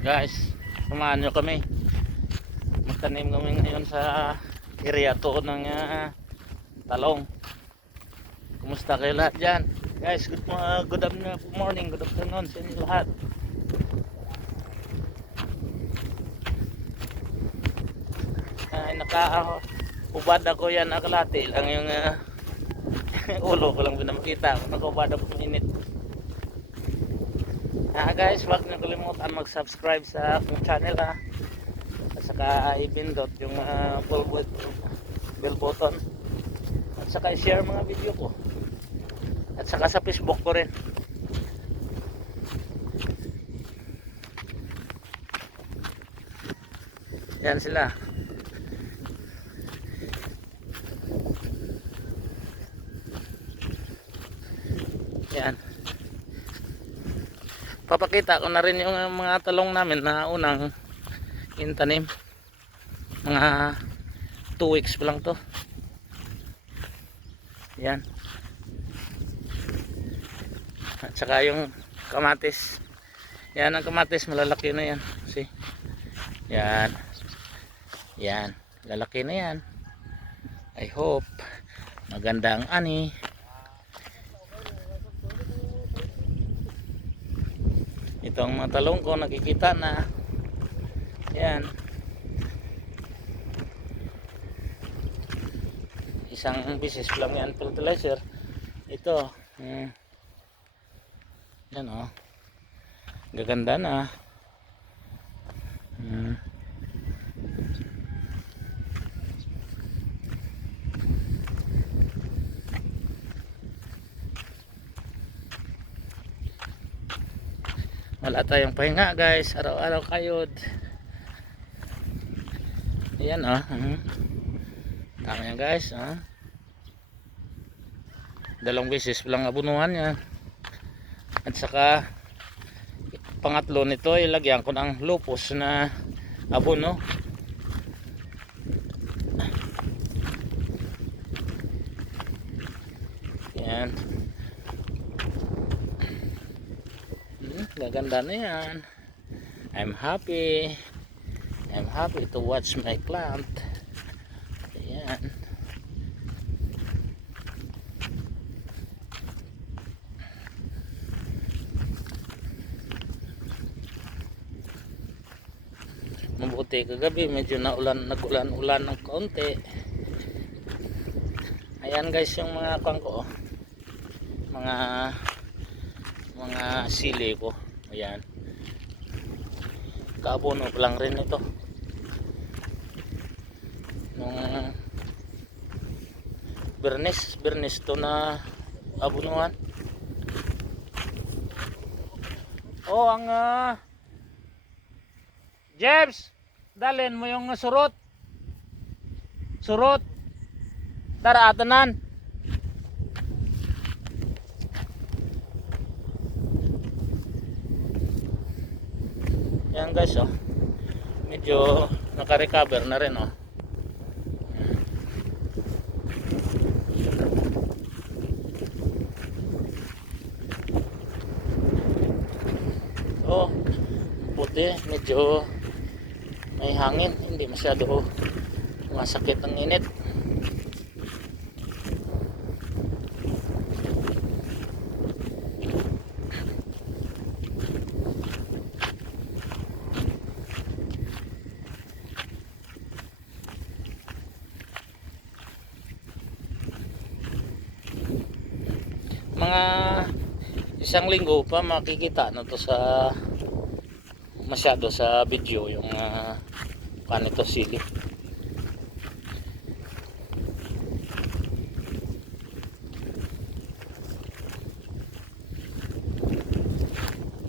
Guys, samahan nyo kami. Magtanim kami ngayon sa area to ng talong. Kumusta kayo lahat dyan? Guys, good morning, good afternoon sa inyo lahat. Ay, nakaubad ako yan, nakalati lang yung ulo ko lang pinamakita. Nakaubad ako minit. Guys, huwag nyo kalimutan mag-subscribe sa aking channel at saka i-pindot yung bell button at saka i-share mga video ko at saka sa Facebook ko rin. Yan sila. Yan. Papakita ko na rin yung mga talong namin na unang intanim. Mga 2 weeks pa lang to. Yan. At saka yung kamatis. Yan ang kamatis, malalaki na yan. See? Yan. Yan. Lalaki na yan. I hope maganda ang ani. Itong mga talong ko nakikita na. Yan. Isang bisis lang yan fertilizer. Ito. Yan o. Gaganda na. Wala tayong pahinga guys, araw-araw kayod. Ayan tama yan guys. 2 beses lang abunuhan yan. At saka pangatlo nito ilagyan ko ng lupus na abono. Yan. Gaganda na yan. I'm happy to watch my plant. Ayan. Mabuti kagabi medyo nag-ulan ng kaunti. Ayan guys yung mga kangko, mga sili ko. Ayan. Kaabono pa lang rin ito. Nung Bernis to na abunuhan. Oh, ang James, dalhin mo yung surot. Tara atanan. Yan guys medyo naka-recover na rin puti, medyo may hangin, hindi masyado masakit ang init. Mga 1 linggo pa makikita na to sa masyado sa video yung kanito sili.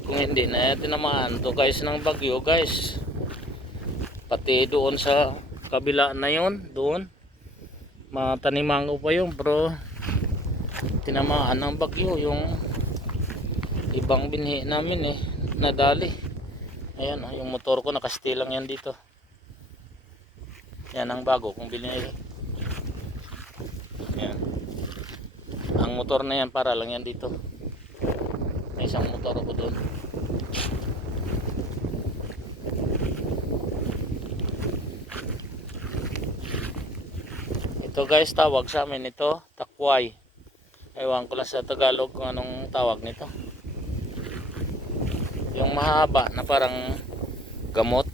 Kung hindi na tinamaan to guys ng bagyo guys, pati doon sa kabila na yon, doon mataniman ko pa yun, pero tinamaan ng bagyo yung ibang binhi namin nadali. Ayan yung motor ko nakastill lang yan dito. Yan ang bago kung binili. Yan. Ang motor na yan para lang yan dito. May isang motor ko doon. Ito guys, tawag sa amin ito, takway. Ewan ko lang sa Tagalog kung anong tawag nito. Yung mahaba na parang gamot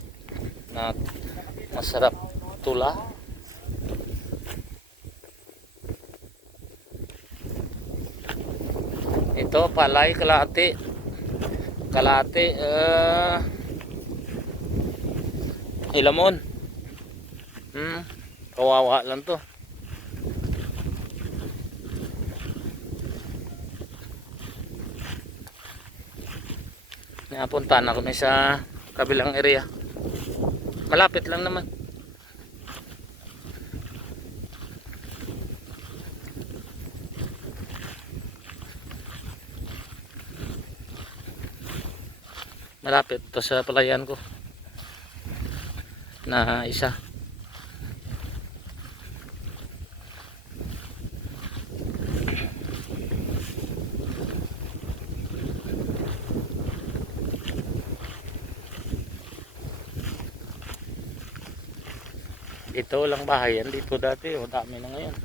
na masarap tula. Ito palay, kalate. Kalate, ilamon. Kawawa lang to. Napunta na kami sa kabilang area. Malapit lang naman. Malapit to sa palayan ko na isa. Ito lang bahay yan dito dati, o dami na ngayon.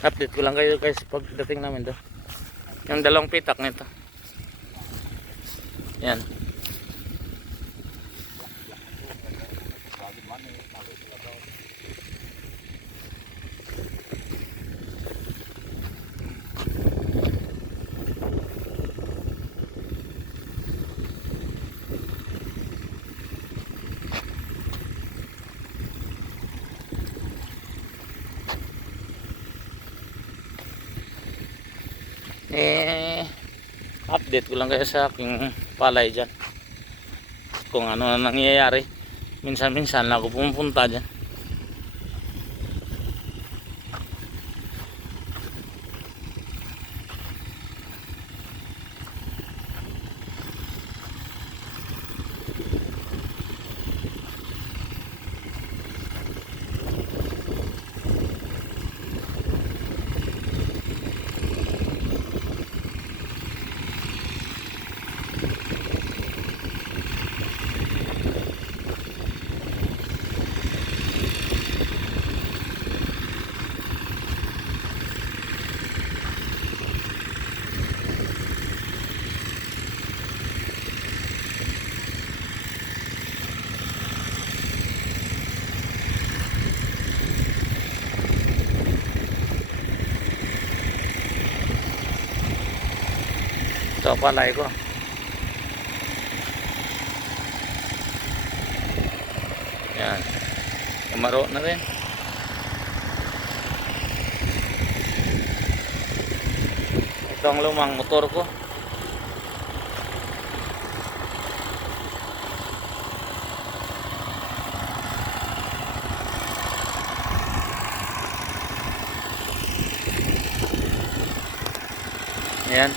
Update ko lang kayo guys pagdating namin doon. Yung dalawang pitak nito. Yan. Update ko lang kayo sa aking palay dyan kung ano na nangyayari. Minsan-minsan lang ako pumupunta dyan. Ito palay ko. Yan. Umaro na rin. Ito ang lumang motor ko. Yan.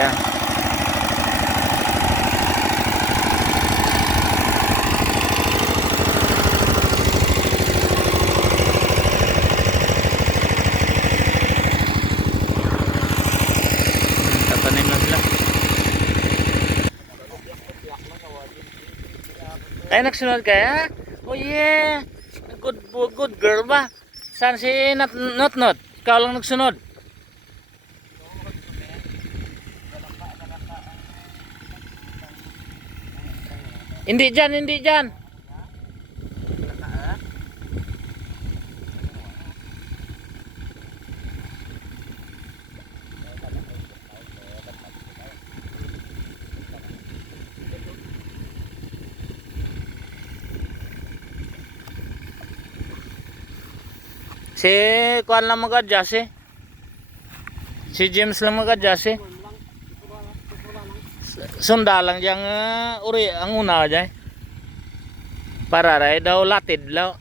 Yan. Tatanim na sila. Ay, nagsunod kaya? Oh yeah. Good girl ba? Saan si Not? Ikaw lang nagsunod. Hindi dyan. Si kuan lang mag-adjust eh. Si James lang mag-adjust eh. Sunda lang diyang uri ang una dyan. Para rin daw latid lang.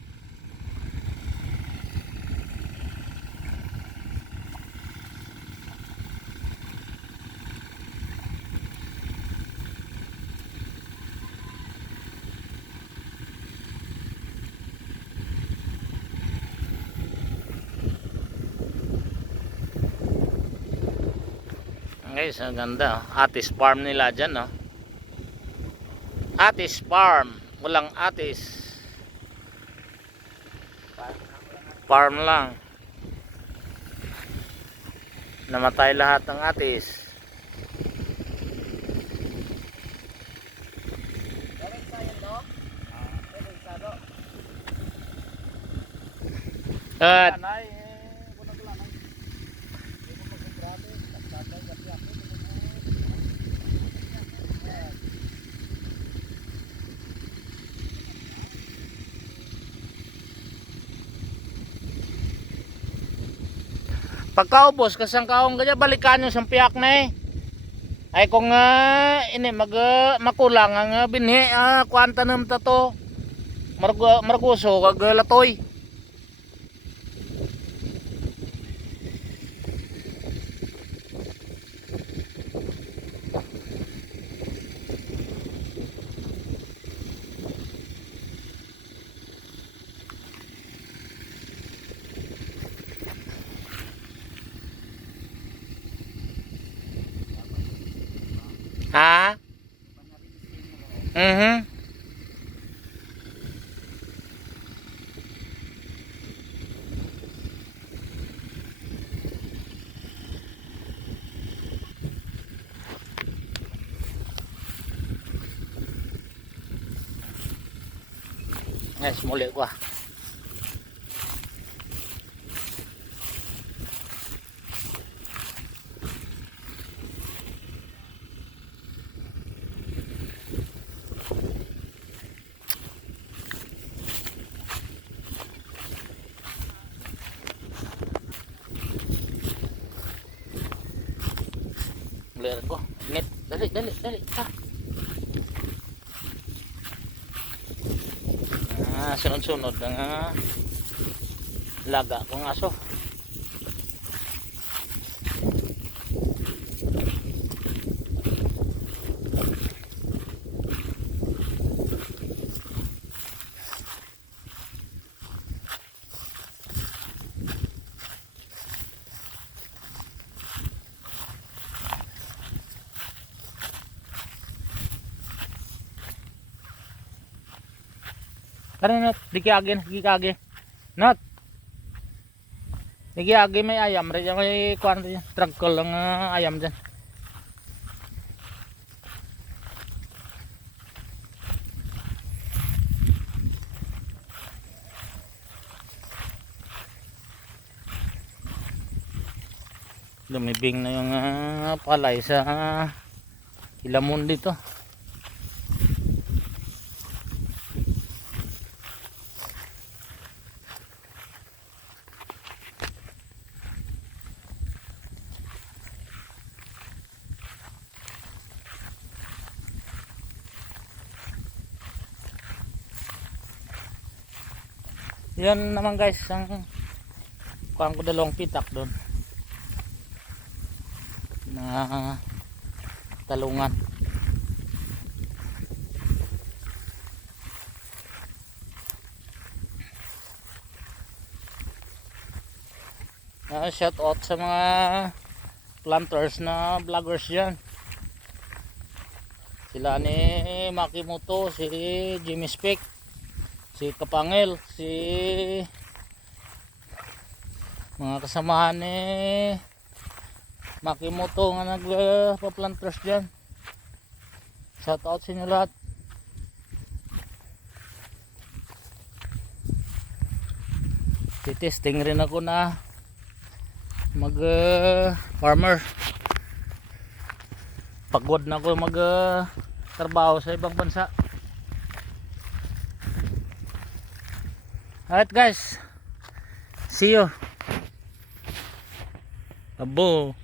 guys, ang ganda. Atis farm nila dyan, no? Atis farm. Walang atis. Farm lang. Namatay lahat ng atis. At pagkaubos kasang kaong ganyan balikan yung sampiak na eh. Ay kung ini makulang ang binhi kwanta nam tato marguso kag latoy. Ha? Yes, muli ko ah. Muli ko. Init. Dali, dali, dali. Sunod-sunod ng laga kong aso. Tara not, dikiagin, not. Dikiagin may ayam, rin may kuwan rin, tragkol lang ayam dyan. Lumibing na yung palay sa ilamon dito. Yan naman guys ang kuhaan ko dalawang pitak doon na talungan. Shout out sa mga planters na vloggers dyan, sila ni Makimoto, si Jimmy Speck, si Kapangel, si mga kasamahan ni Makimoto nga nagpa-planters dyan. Shout out sa inyo lahat. Testing rin ako na mag farmer. Pagod na ako mag trabaho sa ibang bansa. Alright guys, see you. Abo.